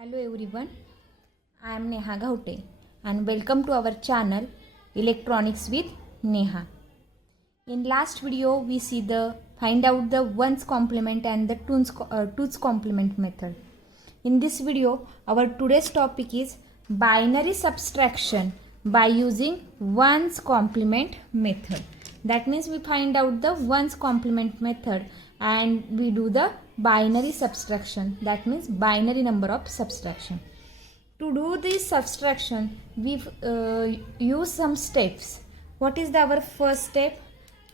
Hello everyone, I am Neha Gaute and welcome to our channel Electronics with Neha. In last video we see the find out the ones complement and the twos complement method. In this video our today's topic is binary subtraction by using ones complement method. That means we find out the ones complement method and we do the binary subtraction, that means binary number of subtraction. To do this subtraction we use some steps. What is our first step?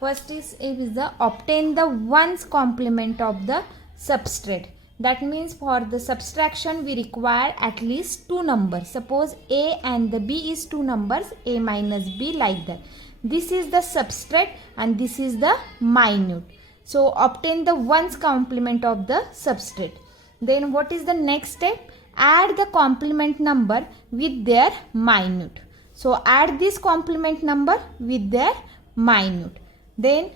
First is the obtain the ones complement of the substrate. That means for the subtraction we require at least two numbers. Suppose a and the b is two numbers, a minus b, like that. This is the substrate and this is the minute. So obtain the ones complement of the substrate. Then what is the next step? Add the complement number with their minute. So add this complement number with their minute. Then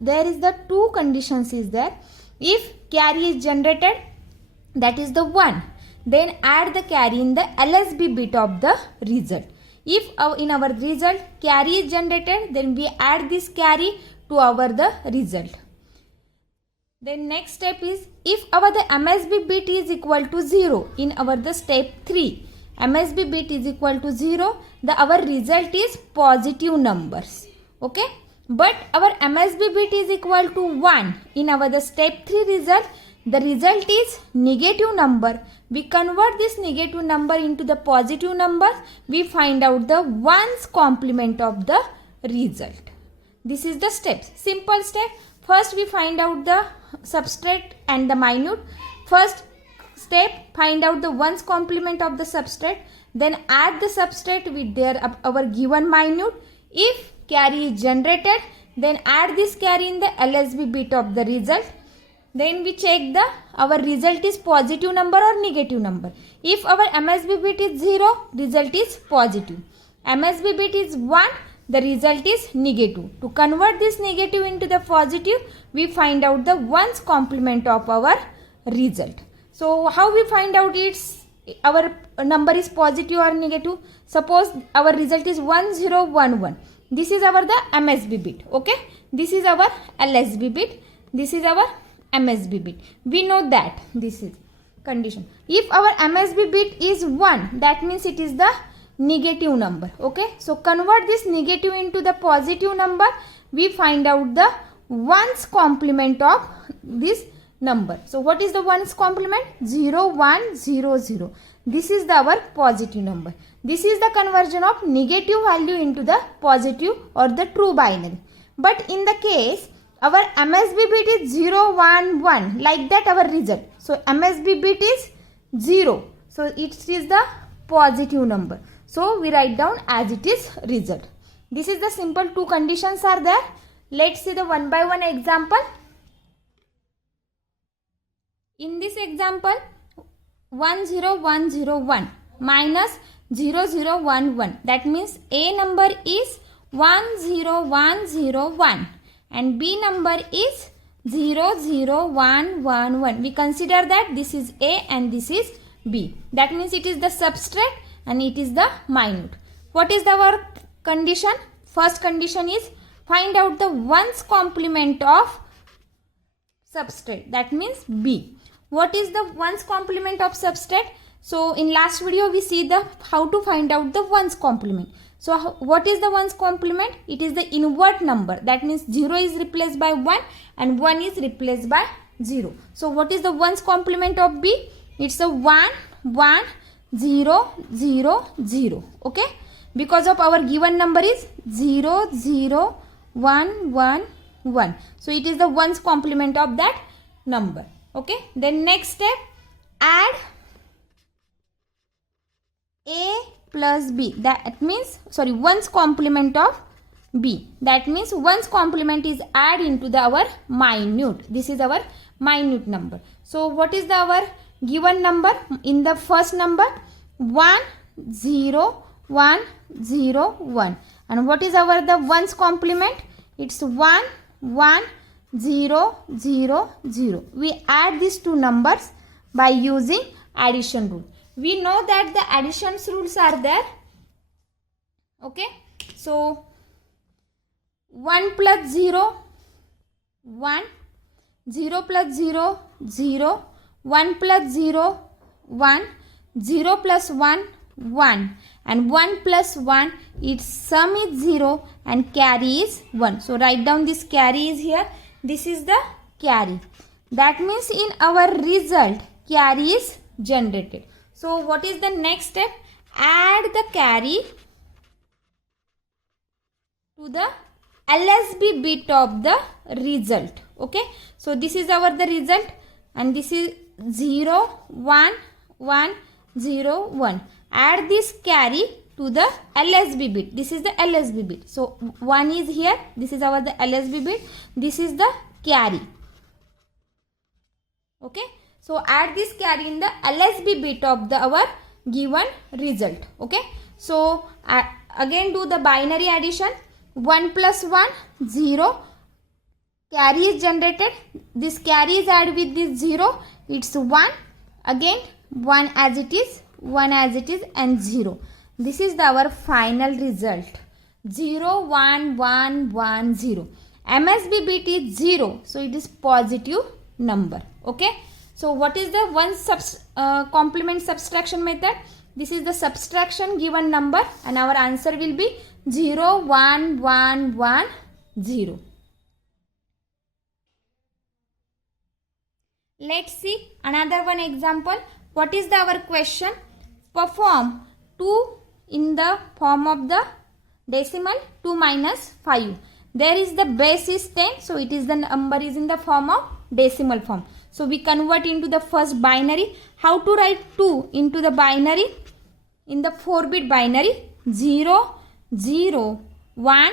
there is the two conditions is there. If carry is generated, that is the 1. Then add the carry in the LSB bit of the result. If in our result carry is generated, then we add this carry to our the result. Then next step is if our the MSB bit is equal to 0 in our the step 3, MSB bit is equal to 0, our result is positive numbers. Okay, but our MSB bit is equal to 1 in our the step 3 result, the result is negative number. We convert this negative number into the positive number, we find out the ones complement of the result. This is the steps, simple step. First we find out the substrate and the minute. First step, find out the ones complement of the substrate. Then add the substrate with their our given minute. If carry is generated, then add this carry in the LSB bit of the result. Then we check our result is positive number or negative number. If our MSB bit is 0, result is positive. MSB bit is 1, the result is negative. To convert this negative into the positive, we find out the ones complement of our result. So how we find out our number is positive or negative? Suppose our result is 1011. This is our the MSB bit. Okay, this is our LSB bit. This is our MSB bit. We know that this is condition. If our MSB bit is 1, that means it is the negative number. Okay, so convert this negative into the positive number, we find out the ones complement of this number. So what is the ones complement? 0 1 0 0. This is our positive number. This is the conversion of negative value into the positive or the true binary. But in the case our MSB bit is 0 1 1, like that our result. So MSB bit is 0, so it is the positive number. So we write down as it is result. This is the simple two conditions are there. Let's see the one by one example. In this example 10101 minus 0011, that means A number is 10101 and B number is 00111. We consider that this is A and this is B. That means it is the substrate and it is the minute. What is our condition? First condition is find out the ones complement of substrate, that means B. What is the ones complement of substrate? So in last video we see the how to find out the ones complement. So what is the ones complement? It is the invert number, that means 0 is replaced by 1 and 1 is replaced by 0. So what is the ones complement of B? It's a 1 1 0 0 0. Okay, because of our given number is 0 0 1 1 1, so it is the ones complement of that number. Okay, then next step, add A plus B, that means ones complement of B, that means ones complement is add into our minute. This is our minute number. So what is our given number? In the first number 1 0 1 0 1, and what is our the ones complement? It's 1 1 0 0 0. We add these two numbers by using addition rule. we know that the additions rules are there. Okay, so 1 plus 0, 1, 0 plus 0, 0, 1 plus 0, 1, 0 plus 1, 1, and 1 plus 1, its sum is 0 and carry is 1. So write down this carry is here. This is the carry. That means in our result, carry is generated. So what is the next step? Add the carry to the LSB bit of the result. Okay, so this is our the result, and this is 0, 1, 1, 0, 1. Add this carry to the LSB bit. This is the LSB bit. So 1 is here. This is our the LSB bit. This is the carry. Okay, so add this carry in the LSB bit of the our given result. Okay, so again do the binary addition. 1 plus 1, 0. Carry is generated. This carry is added with this 0. It's 1. Again 1 as it is, 1 as it is, and 0. This is our final result. 0, 1, 1, 1, 0. MSB bit is 0. So it is positive number. Okay, so what is the one complement subtraction method? This is the subtraction given number, and our answer will be 0, 1, 1, 1, 0. Let's see another one example. What is our question? Perform 2 in the form of the decimal 2 minus 5. There is the base is 10, so it is the number is in the form of decimal form. So we convert into the first binary. How to write 2 into the binary? In the 4-bit binary, 0, 0, 1,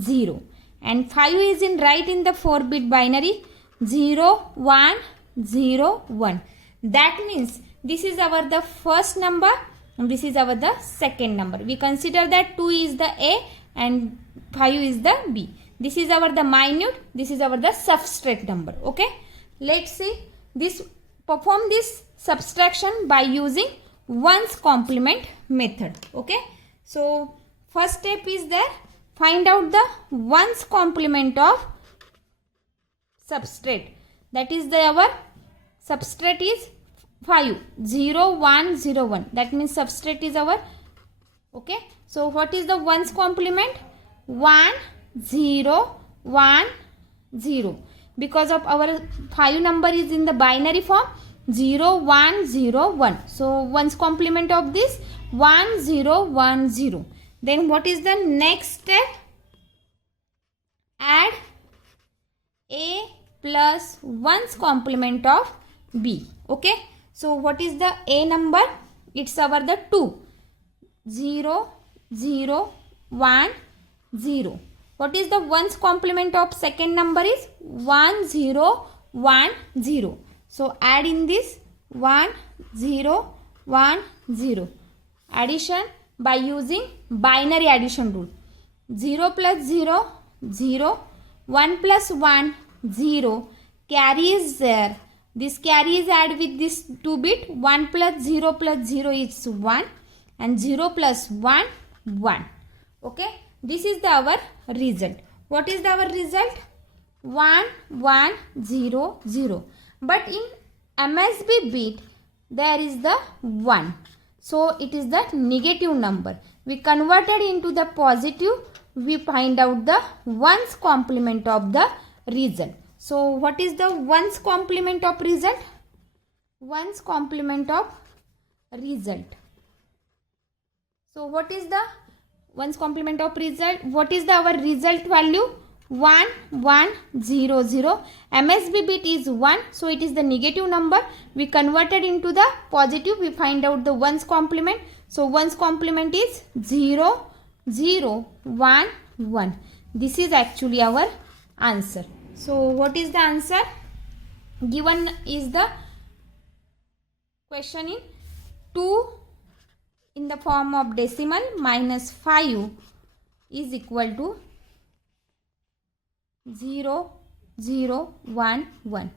0. And 5 is in right in the 4-bit binary, 0, 1, 0, 1. That means this is our the first number and this is our the second number. We consider that 2 is the A and 5 is the B. This is our the minute, this is our the subtract number. Okay, let's see this. Perform this subtraction by using 1's complement method. Okay, so first step is there. Find out the 1's complement of subtract. That is the our subtract is 5, 0, 1, 0, 1. That means subtract is our. Okay, so what is the 1's complement? 1, 0, 1, 0. Because of our 5 number is in the binary form, 0, 1, 0, 1. So 1's complement of this 1, 0, 1, 0. Then what is the next step? Add A plus 1's complement of B. Okay, so what is the A number? It's our the 2. 0, 0, 1, 0. What is the 1's complement of second number is 1, 0, 1, 0. So add in this 1, 0, 1, 0. Addition by using binary addition rule. 0 plus 0, 0. 1 plus 1, 0. Carry is there. This carry is added with this 2 bit. 1 plus 0 is 1. And 0 plus 1, 1. Okay. This is our result. What is our result? 1, 1, 0, 0. But in MSB bit, there is the 1. So it is the negative number. We converted into the positive. We find out the 1's complement of the result. So what is the 1's complement of result? 1's complement of result. So what is the 1's complement of result? What is our result value? 1, 1, 0, 0. MSB bit is 1. So it is the negative number. We converted into the positive. We find out the 1's complement. So 1's complement is 0, 0, 1, 1. This is actually our answer. So what is the answer? Given is the question in 2 in the form of decimal minus 5 is equal to 0, 0, 1, 1.